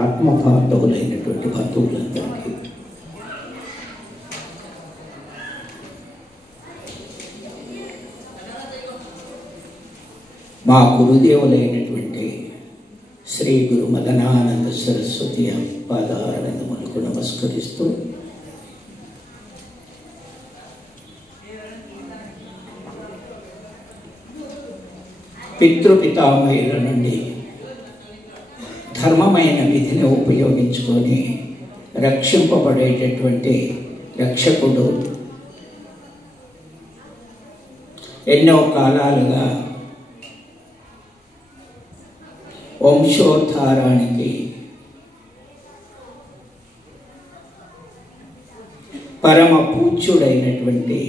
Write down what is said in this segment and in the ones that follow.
ఆత్మబాంధవులైనటువంటి బంధువులందరికీ మా గురుదేవులైనటువంటి శ్రీ గురు మదనానంద సరస్వతి పాదారవిందములకు నమస్కరిస్తూ పితృపితామహుల నుండి ధర్మమైన విధిని ఉపయోగించుకొని రక్షింపబడేటటువంటి రక్షకుడు ఎన్నో కాలాలుగా వంశోద్ధారానికి పరమ పూజ్యుడైనటువంటి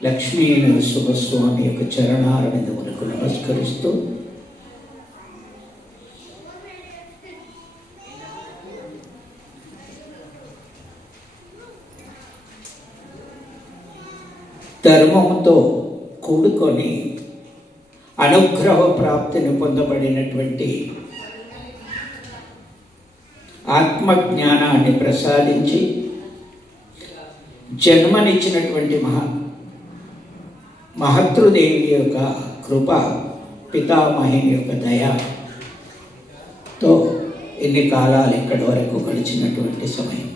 లక్ష్మీ నరసింహస్వామి యొక్క చరణారవిందములకు నమస్కరిస్తూ ధర్మముతో కూడుకొని అనుగ్రహ ప్రాప్తిని పొందబడినటువంటి ఆత్మజ్ఞానాన్ని ప్రసాదించి జన్మనిచ్చినటువంటి మహతృదేవి యొక్క కృప, పితామహిని యొక్క దయతో ఎన్ని కాలాలు ఇక్కడి వరకు గడిచినటువంటి సమయం.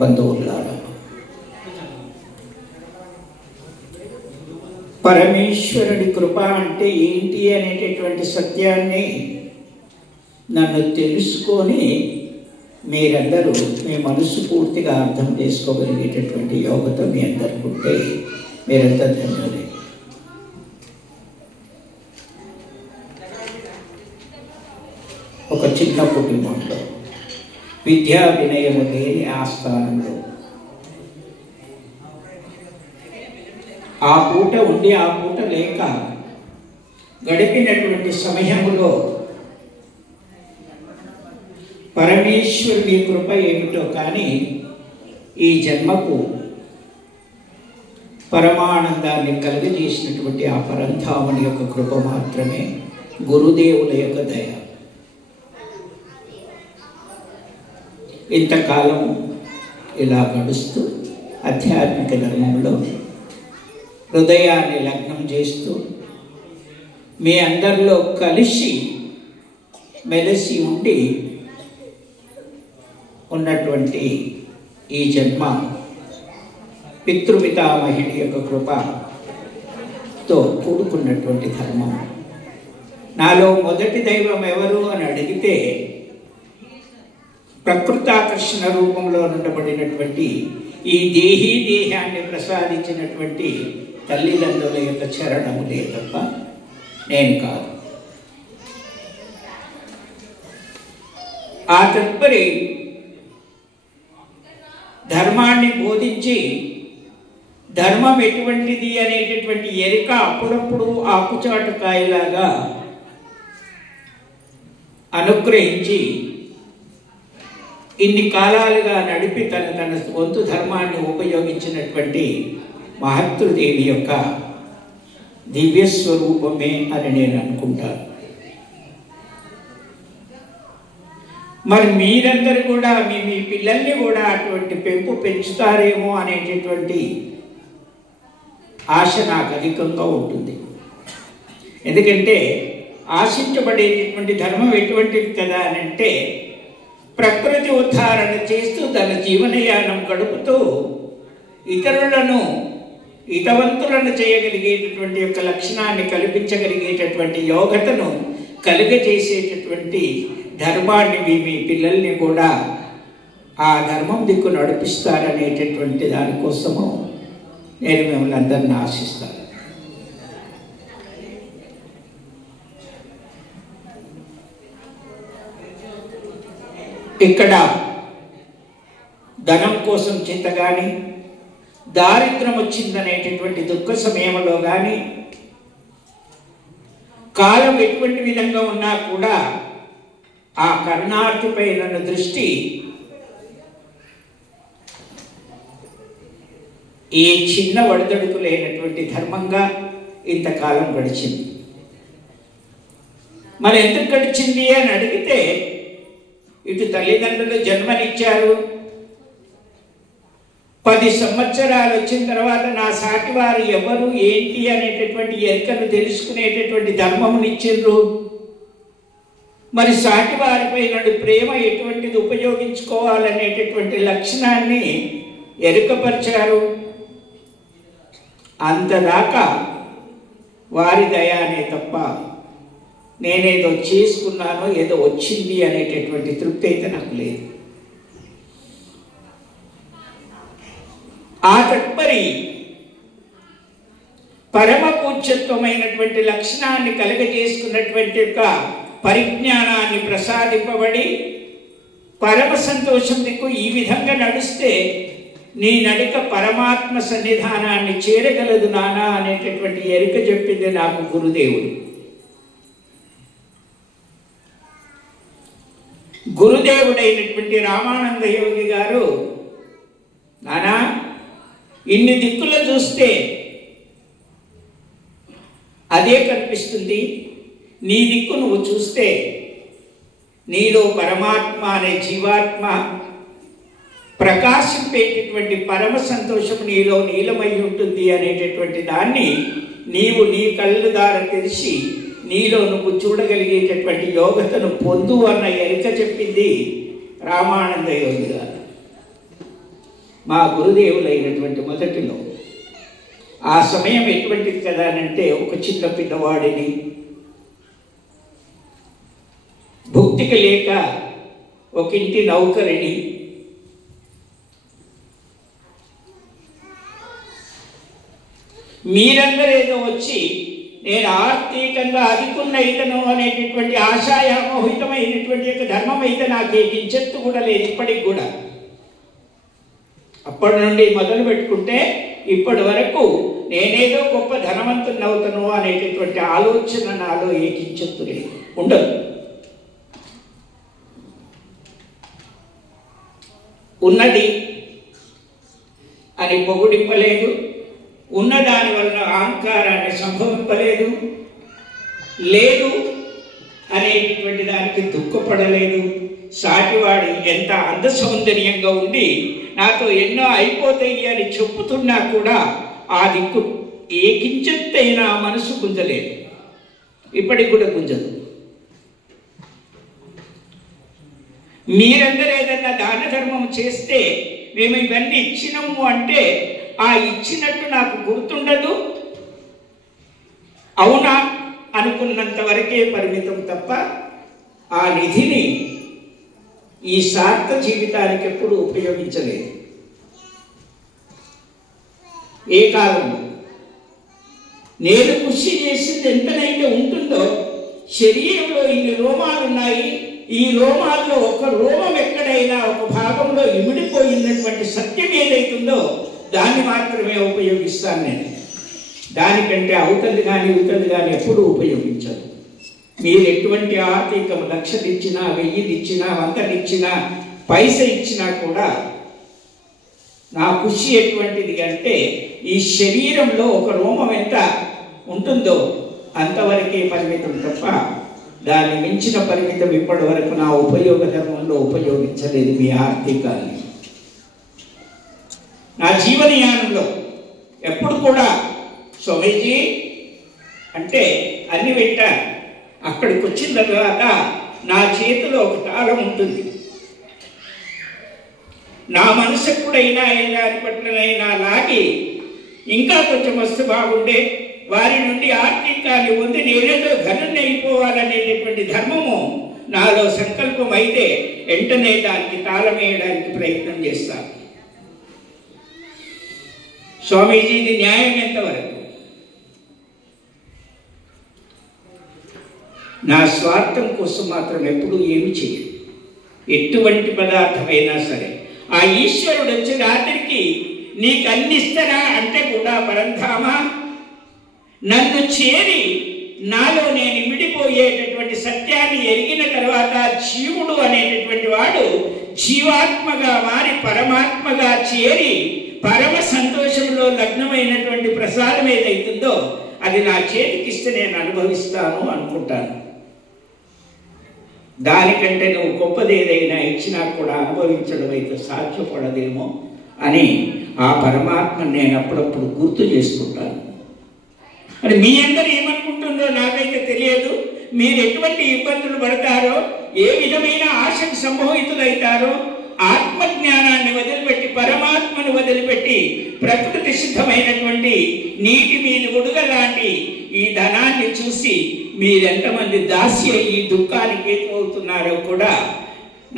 బంధువులారా, పరమేశ్వరుడి కృప అంటే ఏంటి అనేటటువంటి సత్యాన్ని నన్ను తెలుసుకొని మీరందరూ మీ మనసు పూర్తిగా అర్థం చేసుకోగలిగేటటువంటి యోగ్యత మీ అందరికీ ఉంటే మీరంతా ధన్యులే. ఒక చిన్న కుటుంబంలో విద్యా వినయము లేని ఆస్థానంలో ఆ పూట ఉండి ఆ పూట లేక గడిపినటువంటి సమయంలో పరమేశ్వరుని కృప ఏమిటో కానీ ఈ జన్మకు పరమానందాన్ని కలుగజేసినటువంటి ఆ పరంధాముని యొక్క కృప మాత్రమే, గురుదేవుల యొక్క దయ. ఇంతకాలం ఇలా గడుస్తూ ఆధ్యాత్మిక ధర్మంలో హృదయాన్ని లగ్నం చేస్తూ మీ అందరిలో కలిసి మెలిసి ఉండి ఉన్నటువంటి ఈ జన్మ పితృపితామహిని యొక్క కృపతో కూడుకున్నటువంటి ధర్మం. నాలో మొదటి దైవం ఎవరు అని అడిగితే ప్రకృతాకర్షణ రూపంలో ఉండబడినటువంటి ఈ దేహాన్ని ప్రసాదించినటువంటి తల్లిదండ్రుల యొక్క చరణములే తప్ప నేను కాదు. ఆ తదుపరి ధర్మాన్ని బోధించి ధర్మం ఎటువంటిది అనేటటువంటి ఎరిక అప్పుడప్పుడు ఆకుచాటుకాయలాగా అనుగ్రహించి ఇన్ని కాలాలుగా నడిపి తన వంతు ధర్మాన్ని ఉపయోగించినటువంటి మహతృదేవి యొక్క దివ్యస్వరూపమే అని నేను అనుకుంటాను. మరి మీరందరూ కూడా మీ పిల్లల్ని కూడా అటువంటి పెంచుతారేమో అనేటటువంటి ఆశ నాకు అధికంగా ఉంటుంది. ఎందుకంటే ఆశించబడేటటువంటి ధర్మం ఎటువంటిది కదా అని అంటే, ప్రకృతి ఉద్ధారణ చేస్తూ తన జీవనయానం గడుపుతూ ఇతరులను హితవంతులను చేయగలిగేటటువంటి యొక్క లక్షణాన్ని కల్పించగలిగేటటువంటి యోగ్యతను కలుగజేసేటటువంటి ధర్మాన్ని మీ పిల్లల్ని కూడా ఆ ధర్మం దిక్కు నడిపిస్తారనేటటువంటి దానికోసము నేను మిమ్మల్ని అందరినీ ఆశిస్తాను. ఇక్కడ ధనం కోసం చింత కానీ, దారిద్ర్యం వచ్చిందనేటటువంటి దుఃఖ సమయంలో కానీ, కాలం ఎటువంటి విధంగా ఉన్నా కూడా ఆ కరుణార్థిపై నన్ను దృష్టి ఏ చిన్న వడదడుకు లేనటువంటి ధర్మంగా ఇంతకాలం గడిచింది. మరి ఎందుకు గడిచింది అని అడిగితే, ఇటు తల్లిదండ్రులు జన్మనిచ్చారు, 10 సంవత్సరాలు వచ్చిన తర్వాత నా సాటివారు ఎవరు ఏంటి అనేటటువంటి ఎరుకను తెలుసుకునేటటువంటి ధర్మమునిచ్చిండ్రు. మరి సాటివారిపై నడు ప్రేమ ఎటువంటిది ఉపయోగించుకోవాలనేటటువంటి లక్షణాన్ని ఎరుకపరిచారు. అంతదాకా వారి దయానే తప్ప నేనేదో చేసుకున్నాను, ఏదో వచ్చింది అనేటటువంటి తృప్తి అయితే నాకు లేదు. ఆ తత్పరి పరమ పూజ్యత్వమైనటువంటి లక్షణాన్ని కలగజేసుకున్నటువంటి యొక్క పరిజ్ఞానాన్ని ప్రసాదింపబడి పరమ సంతోషం దిక్కు ఈ విధంగా నడుస్తే నీ నడిక పరమాత్మ సన్నిధానాన్ని చేరగలదు నానా అనేటటువంటి ఎరుక చెప్పింది నాకు గురుదేవుడు. గురుదేవుడైనటువంటి రామానంద యోగి గారు, నానా ఇన్ని దిక్కులు చూస్తే అదే కనిపిస్తుంది, నీ దిక్కు నువ్వు చూస్తే నీలో పరమాత్మ అనే జీవాత్మ ప్రకాశింపేటటువంటి పరమ సంతోషం నీలో నీలమై ఉంటుంది అనేటటువంటి దాన్ని నీవు నీ కళ్ళు ద్వారా తెలిసి నీలో నువ్వు చూడగలిగేటటువంటి యోగతను పొందు అన్న ఎరుక చెప్పింది రామానంద యోగి గారు. మా గురుదేవులైనటువంటి మొదటిలో ఆ సమయం ఎటువంటిది కదా అంటే, ఒక చిన్న పిల్లవాడిని, భుక్తికి లేక ఒక ఇంటి నౌకరిని, మీరందరూ ఏదో వచ్చి నేను ఆర్థికంగా అధికున్న ఇతను అనేటటువంటి ఆశాయామోహితమైనటువంటి యొక్క ధర్మం అయితే నాకు కించెత్తు కూడా లేదు ఇప్పటికి కూడా. అప్పటి నుండి మొదలు పెట్టుకుంటే ఇప్పటి వరకు నేనేదో గొప్ప ధనవంతుని అవుతాను అనేటటువంటి ఆలోచన నాలో కించెత్తు లేదు, ఉండదు. ఉన్నది అని పొగుడింపలేదు, ఉన్నదాని వలన అహంకారాన్ని సంభవింపలేదు, లేదు అనేటటువంటి దానికి దుఃఖపడలేదు. సాటివాడి ఎంత అంద సౌందర్యంగా ఉండి నాతో ఎన్నో అయిపోతాయి అని చెప్పుతున్నా కూడా ఆ దిక్కు ఏ కించెత్తైనా మనసు గుంజలేదు, ఇప్పటికి కూడా గుంజదు. మీరందరూ ఏదన్నా దాన ధర్మం చేస్తే మేము ఇవన్నీ ఇచ్చినాము అంటే ఆ ఇచ్చినట్టు నాకు గుర్తుండదు, అవునా అనుకున్నంత వరకే పరిమితం తప్ప ఆ నిధిని ఈ స్వార్థ జీవితానికి ఎప్పుడు ఉపయోగించలేదు. ఏ కాలంలో నేను కృషి చేసింది ఎంతనైతే ఉంటుందో, శరీరంలో ఇన్ని రోమాలు ఉన్నాయి, ఈ రోమాల్లో ఒక రోమం ఎక్కడైనా ఒక భాగంలో ఇమిడిపోయినటువంటి సత్యం ఏదైతుందో దాన్ని మాత్రమే ఉపయోగిస్తాను నేను. దానికంటే అవుతుంది కానీ ఇవుతుంది కానీ ఎప్పుడూ ఉపయోగించదు. మీరు ఎటువంటి ఆర్థికం 1,00,000 ఇచ్చినా, 1000 ఇచ్చినా, 100 ఇచ్చినా, పైస ఇచ్చినా కూడా నా కృషి ఎటువంటిది అంటే ఈ శరీరంలో ఒక రోమం ఎంత ఉంటుందో అంతవరకే పరిమితం తప్ప దాన్ని మించిన పరిమితం ఇప్పటి వరకు నా ఉపయోగ ధర్మంలో ఉపయోగించలేదు. మీ ఆర్థికాన్ని నా జీవనయానంలో ఎప్పుడు కూడా స్వామీజీ అంటే అన్ని పెట్టా. అక్కడికి వచ్చిన తర్వాత నా చేతిలో ఒక తాళం ఉంటుంది. నా మనసు ఎప్పుడైనా దాని పట్లనైనా లాగి ఇంకా కొంచెం వస్తే బాగుండే, వారి నుండి ఆర్థికాన్ని పొంది నేనేదో ఘనుని అయిపోవాలనేటటువంటి ధర్మము నాలో సంకల్పం అయితే వెంటనే దానికి తాళం వేయడానికి ప్రయత్నం చేస్తాను. స్వామీజీ ఇది న్యాయం ఎంతవరకు? నా స్వార్థం కోసం మాత్రం ఎప్పుడూ ఏమి చేయను. ఎటువంటి పదార్థమైనా సరే ఆ ఈశ్వరుడు వచ్చి రాత్రికి నీకు అందిస్తారా అంటే కూడా పరంధామ నన్ను చేరి నాలో నేను విడిపోయేటటువంటి సత్యాన్ని ఎరిగిన తర్వాత జీవుడు అనేటటువంటి వాడు జీవాత్మగా మారి పరమాత్మగా చేరి పరమ సంతోషంలో లగ్నమైనటువంటి ప్రసాదం ఏదైతుందో అది నా చేతికిస్తే నేను అనుభవిస్తాను అనుకుంటాను. దానికంటే నువ్వు గొప్పది ఏదైనా ఇచ్చినా కూడా అనుభవించడం అయితే సాధ్యపడదేమో అని ఆ పరమాత్మను నేను అప్పుడప్పుడు గుర్తు చేసుకుంటాను. మరి మీ అందరూ ఏమనుకుంటుందో నాకైతే తెలియదు. మీరు ఎటువంటి ఇబ్బందులు పడతారో, ఏ విధమైన ఆశకు సంభవితులైతారో, ఆత్మజ్ఞానాన్ని వదిలిపెట్టి పరమాత్మను వదిలిపెట్టి ప్రకృతి సిద్ధమైనటువంటి నీటి మీద గొడుగ లాంటి ఈ ధనాన్ని చూసి మీరెంతమంది దాస్య ఈ దుఃఖానికి ఏమవుతున్నారో కూడా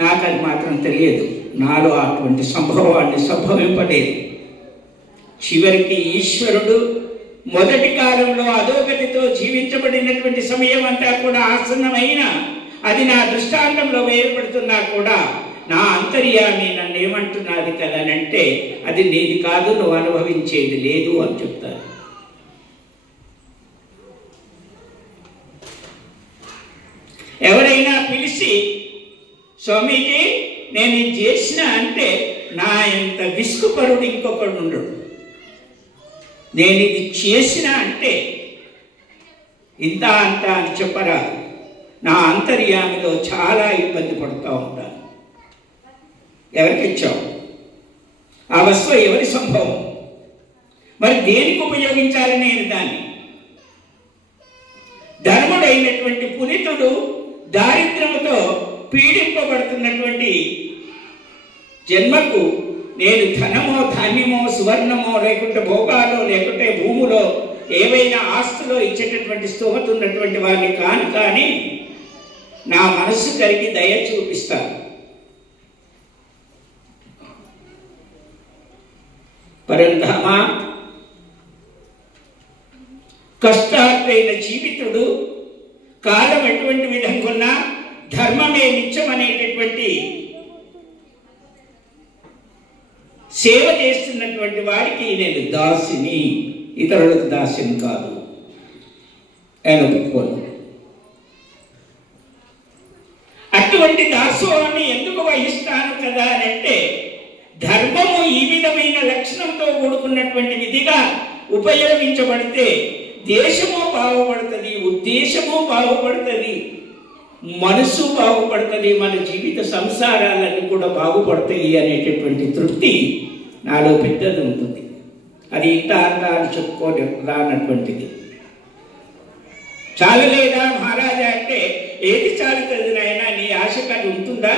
నాకు అది మాత్రం తెలియదు. నాలో అటువంటి సంభవాన్ని సంభవింపలేదు. చివరికి ఈశ్వరుడు మొదటి కాలంలో అధోగతితో జీవించబడినటువంటి సమయం అంతా కూడా ఆసన్నమైన అది నా దృష్టాంతంలో వేయబడుతున్నా కూడా నా అంతర్యామి నన్ను ఏమంటున్నది కదనంటే అది నీది కాదు, నువ్వు అనుభవించేది లేదు అని చెప్తారు. ఎవరైనా పిలిచి స్వామీజీ నేను ఇది చేసిన అంటే నా ఎంత విసుగుపరుడు ఇంకొకడు ఉండడు. నేను ఇది చేసిన అంటే ఇంత అంత అని చెప్పరా, నా అంతర్యామిలో చాలా ఇబ్బంది పడుతూ ఉంటాను. ఎవరికి ఇచ్చావు? ఆ వస్తువు ఎవరి సంభవం? మరి దేనికి ఉపయోగించాలి నేను దాన్ని? ధర్ముడైనటువంటి పునీతుడు దారిద్ర్యముతో పీడింపబడుతున్నటువంటి జన్మకు నేను ధనమో ధాన్యమో సువర్ణమో లేకుంటే భోగాలో లేకుంటే భూములో ఏవైనా ఆస్తులో ఇచ్చేటటువంటి స్తోమత ఉన్నటువంటి వారిని కాను, కానీ నా మనస్సు కలిగి దయ చూపిస్తాను. పరంధామ కష్టార్థైన జీవితుడు కాలం ఎటువంటి విధంగా ఉన్నా ధర్మమే నిత్యం అనేటటువంటి సేవ చేస్తున్నటువంటి వారికి నేను దాసిని, ఇతరులకు దాసిని కాదు అని ఒప్పుకోను. అటువంటి దాసోహాన్ని ఎందుకు వహిస్తాను కదా అని అంటే ధర్మము ఈ విధమైన లక్షణంతో కూడుకున్నటువంటి విధిగా ఉపయోగించబడితే దేశము బాగుపడుతుంది, ఉద్దేశము బాగుపడుతుంది, మనసు బాగుపడుతుంది, మన జీవిత సంసారాలన్నీ కూడా బాగుపడతాయి అనేటటువంటి తృప్తి నాలో పెద్దది ఉంటుంది. అది ఇంత అంత అని చెప్పుకోలే రానటువంటిది. చాలలేదా మహారాజా అంటే ఏది చాలుతుంది నాయన, నీ ఆశకు అది ఉంటుందా?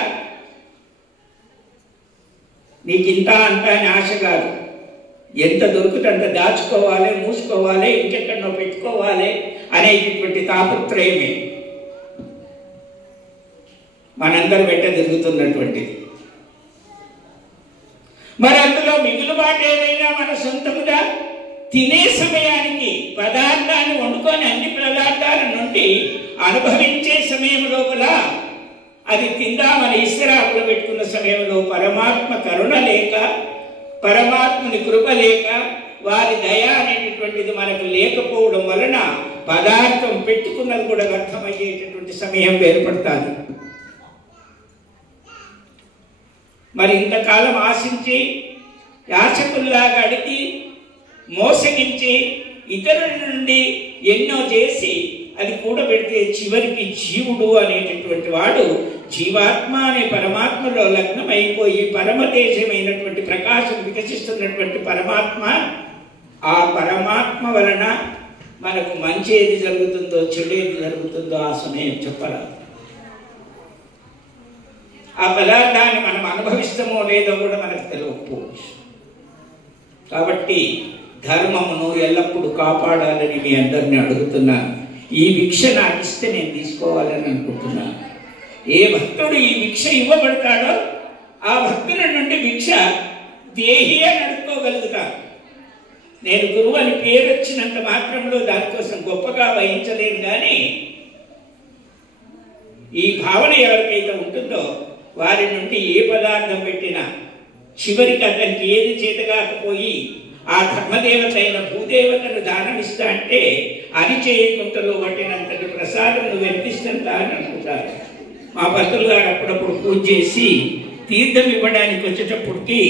నీకు ఇంత అంత అని ఆశ కాదు. ఎంత దొరుకుతే అంత దాచుకోవాలి, మూసుకోవాలి, ఇంకెక్కడో పెట్టుకోవాలి అనేటటువంటి తాపత్రయమే మనందరి వెంట జరుగుతున్నటువంటిది. మరి అందులో మిగులుబాటు ఏదైనా మన సొంతముగా తినే సమయానికి పదార్థాన్ని వండుకొని అన్ని పదార్థాల నుండి అనుభవించే సమయం లోపల అది తిందామని ఇస్తరాకులు పెట్టుకున్న సమయంలో పరమాత్మ కరుణ లేక, పరమాత్మని కృప లేక, వారి దయ అనేటటువంటిది మనకు లేకపోవడం వలన పదార్థం పెట్టుకున్నది కూడా వ్యర్థమయ్యేటటువంటి సమయం ఏర్పడుతుంది. మరి ఇంతకాలం ఆశించి యాచకుల్లాగా అడిగి మోసగించి ఇతరుల నుండి ఎన్నో చేసి అది కూడబెడితే చివరికి జీవుడు అనేటటువంటి వాడు జీవాత్మ అనే పరమాత్మలో లగ్నమైపోయి పరమతేజమైనటువంటి ప్రకాశం వికసిస్తున్నటువంటి పరమాత్మ, ఆ పరమాత్మ వలన మనకు మంచి ఏది జరుగుతుందో చెడు ఏది జరుగుతుందో ఆ సమయం చెప్పరాదు. ఆ పదార్థాన్ని మనం అనుభవిస్తామో లేదో కూడా మనకు తెలియకపోవచ్చు. కాబట్టి ధర్మమును ఎల్లప్పుడూ కాపాడాలని మీ అందరినీ అడుగుతున్నాను. ఈ భిక్ష నాకు ఇస్తే నేను తీసుకోవాలని అనుకుంటున్నాను. ఏ భక్తుడు ఈ భిక్ష ఇవ్వబడతాడో ఆ భక్తుల నుండి భిక్ష దేహి అని అడుక్కోగలుగుతాను. నేను గురువు అని పేరు వచ్చినంత మాత్రంలో దానికోసం గొప్పగా వహించలేదు, కానీ ఈ భావన ఎవరికైతే ఉంటుందో వారి నుండి ఏ పదార్థం పెట్టినా చివరికి అతనికి ఏది చేతగాకపోయి ఆ ధర్మదేవత అయిన భూదేవతను దానమిస్తా అంటే అది చేయకుంటలో పట్టినంతటి ప్రసాదం నువ్వు ఎత్తిస్తంతా అని అనుకుంటారు. మా భర్తలు గారు అప్పుడప్పుడు పూజ చేసి తీర్థం ఇవ్వడానికి వచ్చేటప్పటికి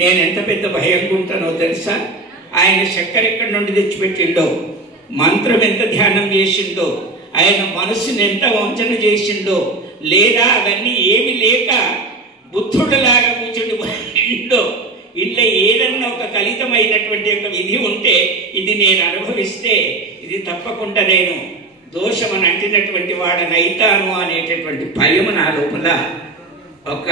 నేను ఎంత పెద్ద భయంగా ఉంటానో తెలుసా. ఆయన చక్కెర ఎక్కడి నుండి తెచ్చిపెట్టిండో, మంత్రం ఎంత ధ్యానం చేసిండో, ఆయన మనసుని ఎంత వంచన చేసిండో, లేదా అవన్నీ ఏమి లేక బుద్ధుడులాగా కూర్చుండి ఇంట్లో ఏదన్నా ఒక కలితమైనటువంటి ఒక విధి ఉంటే ఇది నేను అనుభవిస్తే ఇది తప్పకుండా నేను దోషమని అంటినటువంటి వాడనైతాను అనేటటువంటి భయం నా లోపల, ఒక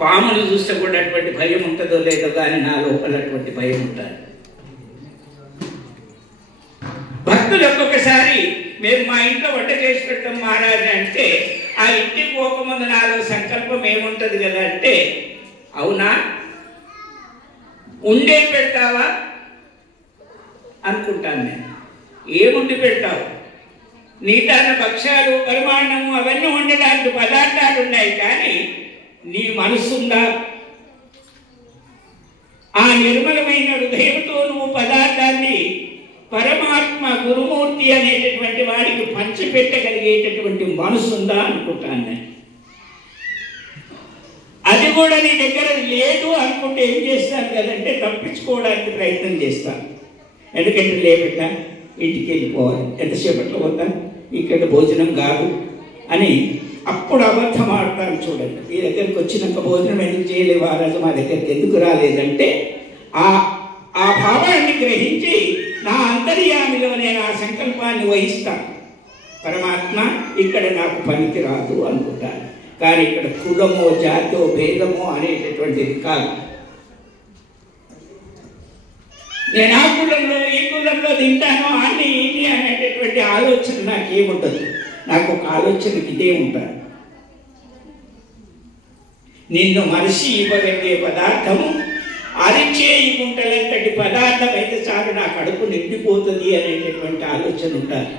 పామును చూస్తే కూడా అటువంటి భయం ఉంటుందో లేదో కానీ నా లోపల అటువంటి భయం ఉంటుంది. భక్తులు ఒక్కొక్కసారి మేము మా ఇంట్లో వంట చేసి పెట్టాం మహారాజు అంటే ఆ ఇంటికి పోకముందు నాలో సంకల్పం ఏముంటుంది కదా అంటే, అవునా ఉండే పెడతావా అనుకుంటాను నేను. ఏముండి పెడతావు? నీటాన భక్ష్యాలు పరిమాణము అవన్నీ ఉండడానికి పదార్థాలు ఉన్నాయి, కానీ నీ మనసుందా? ఆ నిర్మలమైన హృదయంతో నువ్వు పదార్థాన్ని పరమాత్మ గురుమూర్తి అనేటటువంటి వాడికి పంచిపెట్టగలిగేటటువంటి మనసు ఉందా అనుకుంటాను నేను. అది కూడా నీ దగ్గర లేదు అనుకుంటే ఏం చేస్తాను కదంటే తప్పించుకోవడానికి ప్రయత్నం చేస్తాను. ఎందుకంటే లేబెట్ట ఇంటికి వెళ్ళిపోవాలి, ఎంతసేపట్లో పోతాను, ఇక్కడ భోజనం కాదు అని అప్పుడు అబద్ధం ఆడతాను. చూడండి, మీ దగ్గరికి వచ్చినాక భోజనం ఎందుకు చేయలేవు ఆ రోజు, మా దగ్గరికి ఎందుకు రాలేదంటే ఆ భావాన్ని గ్రహించి నా అంతర్యామిలో నేను ఆ సంకల్పాన్ని వహిస్తాను. పరమాత్మ ఇక్కడ నాకు పనికి రాదు అనుకుంటాను. కానీ ఇక్కడ కులమో జాతో భేదమో అనేటటువంటిది కాదు. నేను ఆ కులంలో ఈ కులంలో తింటాను అన్ని ఇన్ని అనేటటువంటి ఆలోచన నాకేముంటుంది. నాకు ఒక ఆలోచనకి ఇదే ఉంటాను, నిన్ను మనిషి ఇవ్వగలిగే పదార్థము అరిచేయి గుంటలంతటి పదార్థం అయితే చాలు నా కడుపు నిండిపోతుంది అనేటటువంటి ఆలోచన ఉంటారు.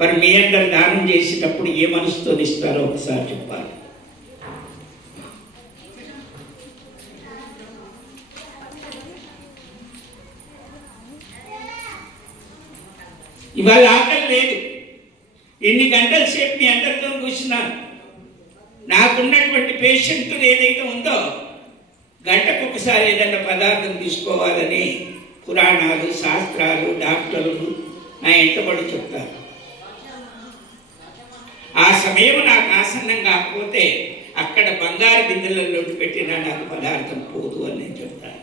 మరి మీ అందరు దానం చేసేటప్పుడు ఏ మనసుతో ఇస్తారో ఒకసారి చెప్పాలి. ఇవాళ ఆకలి లేదు, ఎన్ని గంటల సేపు మీ అందరితో కూర్చున్నాను. నాకున్నటువంటి పేషెంట్ ఏదైతే ఉందో గంటకు ఒకసారి ఏదైనా పదార్థం తీసుకోవాలని పురాణాలు శాస్త్రాలు డాక్టర్లు నా ఎంటబడి చెప్తారు. ఆ సమయం నాకు ఆసన్నం కాకపోతే అక్కడ బంగారు బిందెలలో పెట్టినా నాకు పదార్థం పోదు అని నేను చెప్తాను.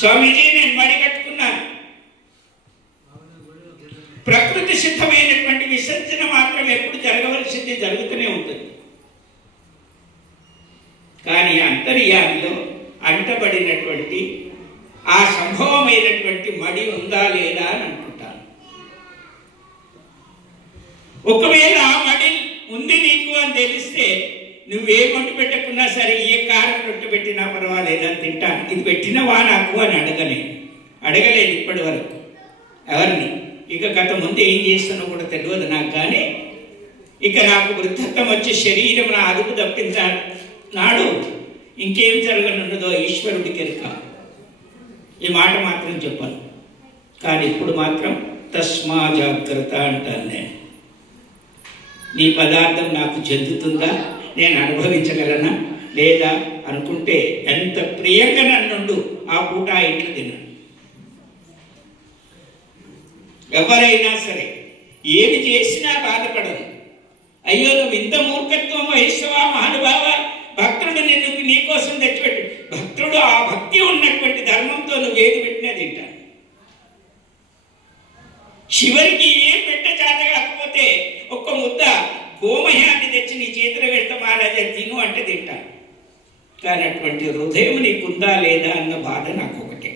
స్వామీజీ నేను మడి కట్టుకున్నాను, ప్రకృతి సిద్ధమైనటువంటి విసర్జన మాత్రం ఎప్పుడు జరగవలసింది జరుగుతూనే ఉంటుంది. కానీ అంతర్యామిలో అంటబడినటువంటి ఆ సంభవమైనటువంటి మడి ఉందా లేదా అని అనుకుంటాను. ఒకవేళ ఆ మడి ఉంది నీకు అని తెలిస్తే నువ్వే వంట పెట్టకున్నా సరే, ఏ కారం రొట్టె పెట్టినా పర్వాలేదని తింటాను. ఇది పెట్టినవా నాకు అని అడగలేదు ఇప్పటి వరకు ఎవరిని. ఇక గత ముందు ఏం చేస్తానో కూడా తెలియదు నాకు. కానీ ఇక నాకు వృద్ధత్వం వచ్చి శరీరం నా అదుపు తప్పించాడు నాడు ఇంకేం జరగనున్నదో ఈశ్వరుడికి ఎరుక. ఈ మాట మాత్రం చెప్పాను. కానీ ఇప్పుడు మాత్రం తస్మా జాగ్రత్త అంటాను నేను. నీ పదార్థం నాకు చెందుతుందా, నేను అనుభవించగలనా లేదా అనుకుంటే ఎంత ప్రియంగా నన్నుండు ఆ పూట ఇంట్లో తిన్నాను. ఎవరైనా సరే ఏమి చేసినా బాధపడను. అయ్యో నువ్వు ఇంత మూర్ఖత్వం వహిస్తావా మహానుభావ, భక్తుడు నిన్ను నీకోసం తెచ్చిపెట్టు. భక్తుడు ఆ భక్తి ఉన్నటువంటి ధర్మంతో నువ్వు ఏది పెట్టినా తింటాను. చివరికి ఏం పెట్ట చేత కాకపోతే ఒక్క ముద్ద గోమయాన్ని తెచ్చి నీ చేతిలో పెడతా మహారాజా తిను అంటే తింటాను. కానీ అటువంటి హృదయం నీకుందా లేదా అన్న బాధ నాకు ఒకటే.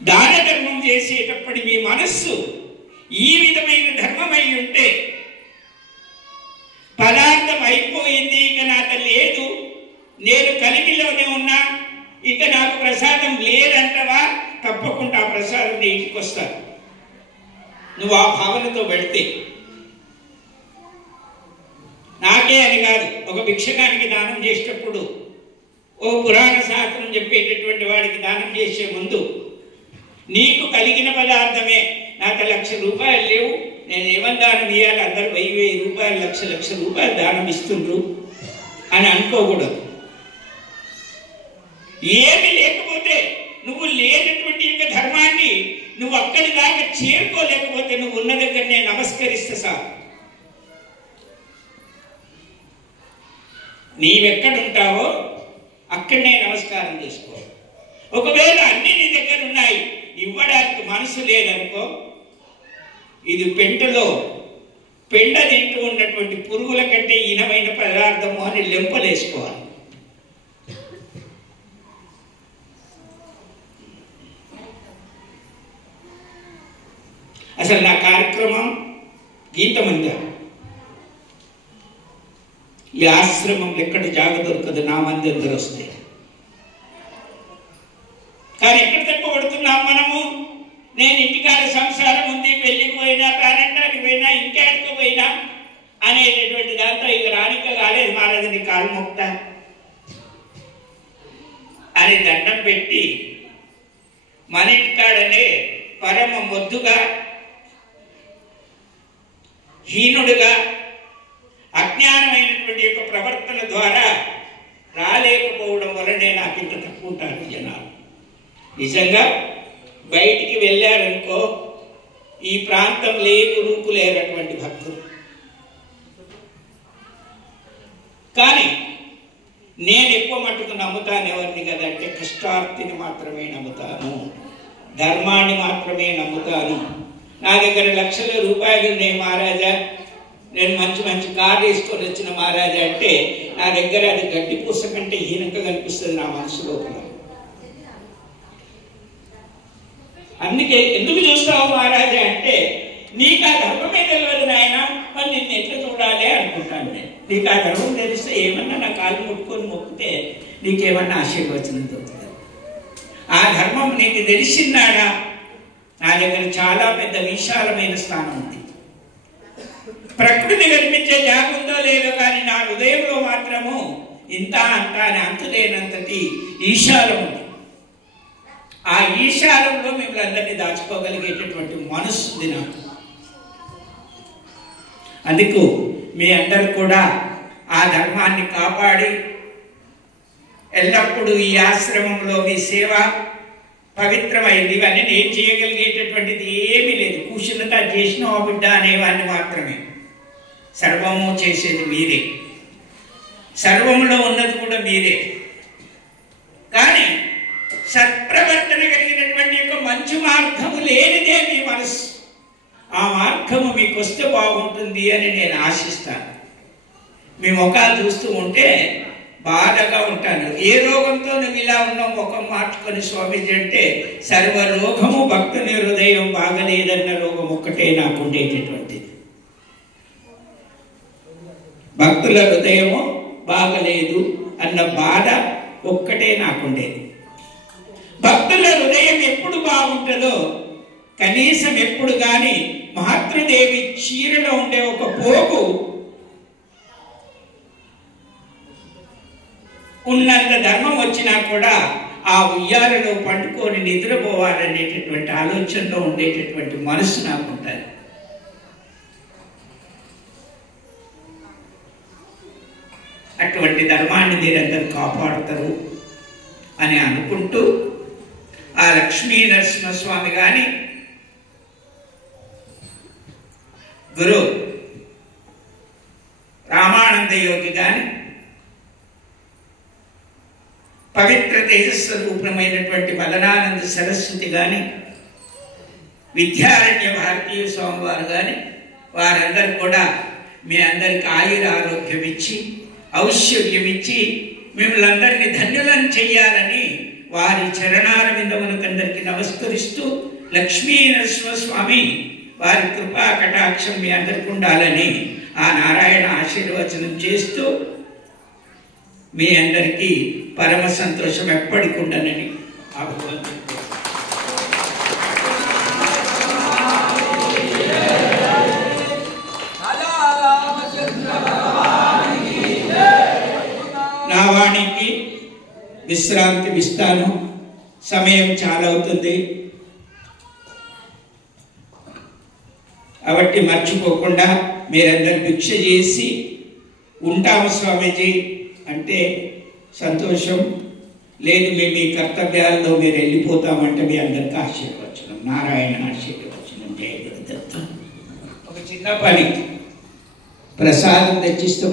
దాన ధర్మం చేసేటప్పుడు మీ మనస్సు ఈ విధమైన ధర్మమై ఉంటే, పదార్థం అయిపోయింది ఇక నాకు లేదు, నేను కలిమిలోనే ఉన్నా, ఇక నాకు ప్రసాదం లేదంటవా, తప్పకుండా ఆ ప్రసాదం నీ ఇంటికి వస్తారు. నువ్వు ఆ భావనతో పెడితే. నాకే అని కాదు, ఒక భిక్షగానికి దానం చేసేటప్పుడు ఓ పురాణ శాస్త్రం చెప్పేటటువంటి వాడికి దానం చేసే ముందు నీకు కలిగిన పదార్థమే, నాకు 1,00,000 రూపాయలు లేవు, నేను ఏమని దానం ఇవ్వాలి, అందరు 1000 రూపాయలు 1,00,000 రూపాయలు దానం ఇస్తుండ్రు అని అనుకోకూడదు. ఏమి లేకపోతే నువ్వు లేనటువంటి యొక్క ధర్మాన్ని నువ్వు అక్కడి దాకా చేరుకోలేకపోతే నువ్వు ఉన్న దగ్గరనే నమస్కరిస్తే సార్. నీవెక్కడుంటావో అక్కడనే నమస్కారం చేసుకో. ఒకవేళ అన్ని నీ దగ్గర ఉన్నాయి, ఇవ్వడానికి మనసు లేదనుకో, ఇది పెండ తింటూ ఉన్నటువంటి పురుగుల కంటే ఈనమైన పదార్థము అని లెంపలేసుకోవాలి. అసలు నా కార్యక్రమం గీతమంతా ఈ ఆశ్రమంలో ఎక్కడ జాగ దొరకదు, నా మంది అందరూ వస్తాయి. కానీ ఎక్కడ తక్కువ పడుతున్నాం మనము? నేను ఇంటికాడ సంసారం ఉంది, పెళ్లికి పోయినా, పేరంటానికి పోయినా, ఇంకేడికి పోయినా అనేటటువంటి దాంతో ఇక రానిక కాలేదు మహారాజుని కాలు మొక్త అని దండం పెట్టి మన ఇంటికాడనే పరమ మొద్దుగా, హీనుడుగా, అజ్ఞానమైనటువంటి యొక్క ప్రవర్తన ద్వారా రాలేకపోవడం వల్లనే నాకు ఇంత తక్కువ ఉంటారు జనాలు. నిజంగా బయటికి వెళ్ళారనుకో, ఈ ప్రాంతం రూపు లేనటువంటి భక్తులు. కానీ నేను ఎక్కువ మట్టుకు నమ్ముతాను ఎవరిని కదంటే, కష్టార్తిని మాత్రమే నమ్ముతాను, ధర్మాన్ని మాత్రమే నమ్ముతాను. నా దగ్గర లక్షల రూపాయలు ఉన్నాయి మహారాజా, నేను మంచి మంచి కారు వేసుకొని వచ్చిన మహారాజా అంటే నా దగ్గర అది గడ్డి పూస కంటే హీనంగా కనిపిస్తుంది నా మనసు లోపల. అందుకే ఎందుకు చూస్తావు మహారాజా అంటే, నీకు ఆ ధర్మమే తెలియదు నాయన, మరి నిన్ను ఎట్లా చూడాలి అనుకుంటాను నేను. నీకు ఆ ధర్మం తెలిస్తే ఏమన్నా నా కాలు ముట్టుకొని మొక్కితే నీకేమన్నా ఆశీర్వచనం దొరుకుతుంది. ఆ ధర్మం నీకు తెలిసిందాడా? నా దగ్గర చాలా పెద్ద విశాలమైన స్థానం ఉంది. ప్రకృతి కనిపించే జాగ ఉందో లేదో కానీ నా హృదయంలో మాత్రము ఇంత అంత అని అంతులేనంతటి ఈశాలం ఉంది. ఆ ఈశాలంలో మిమ్మల్ని అందరినీ దాచుకోగలిగేటటువంటి మనసు ఉంది నాకు. అందుకు మీ అందరూ కూడా ఆ ధర్మాన్ని కాపాడి ఎల్లప్పుడూ ఈ ఆశ్రమంలో మీ సేవ పవిత్రమైంది. ఇవన్నీ నేను చేయగలిగేటటువంటిది ఏమీ లేదు. కూర్చున్నత చేసినావా బిడ్డ అనేవాడిని మాత్రమే. సర్వము చేసేది మీరే, సర్వంలో ఉన్నది కూడా మీరే. కానీ సత్ప్రవర్తన కలిగినటువంటి యొక్క మంచి మార్గము లేనిదే మీ మనసు. ఆ మార్గము మీకు వస్తే బాగుంటుంది అని నేను ఆశిస్తాను. మీ ముఖాలు చూస్తూ ఉంటే బాధగా ఉంటాను. ఏ రోగంతో నువ్వు ఇలా ఉన్నావు ముఖం మార్చుకొని స్వామీజీ అంటే, సర్వరోగము భక్తుని హృదయం బాగలేదన్న రోగం ఒక్కటే నాకు ఉండేటటువంటిది. భక్తుల హృదయము బాగలేదు అన్న బాధ ఒక్కటే నాకుండేది. భక్తుల హృదయం ఎప్పుడు బాగుంటుందో, కనీసం ఎప్పుడు కానీ మహాత్ముదేవి చీరలో ఉండే ఒక పోగు ఉన్నంత ధర్మం వచ్చినా కూడా ఆ ఉయ్యాలలో పండుకొని నిద్రపోవాలనేటటువంటి ఆలోచనలో ఉండేటటువంటి మనసు నాకు ఉంటుంది. అటువంటి ధర్మాన్ని మీరందరూ కాపాడుతారు అని అనుకుంటూ, ఆ లక్ష్మీ నరసింహస్వామి కానీ, గురు రామానంద యోగి కానీ, పవిత్ర తేజస్వరూపమైనటువంటి మదనానంద సరస్వతి కానీ, విద్యారణ్య భారతీయ స్వామివారు కానీ, వారందరూ కూడా మీ అందరికి ఆయుర ఆరోగ్యం ఇచ్చి, ఔశ్వర్యం ఇచ్చి, మిమ్మల్ని అందరినీ ధన్యులను చెయ్యాలని వారి చరణారవిందమునకందరికి నమస్కరిస్తూ, లక్ష్మీ నరసింహస్వామి వారి కృపా కటాక్షం మీ అందరికి ఉండాలని ఆ నారాయణ ఆశీర్వచనం చేస్తూ, మీ అందరికీ పరమ సంతోషం ఎప్పటికి ఉండనని ఆ భగవంతుడు. నా వాణికి విశ్రాంతి ఇస్తాను. సమయం చాలా అవుతుంది కాబట్టి మర్చిపోకుండా మీరందరూ భిక్ష చేసి ఉంటాము స్వామీజీ అంటే సంతోషం. లేదు మేము మీ కర్తవ్యాల్లో మీరు వెళ్ళిపోతామంటే మీ అందరికీ ఆశీర్వచనం. నారాయణ ఆశీర్వచనం. జయ గురుదత్త. ఒక చిన్న పని ప్రసాదం తెచ్చిస్తే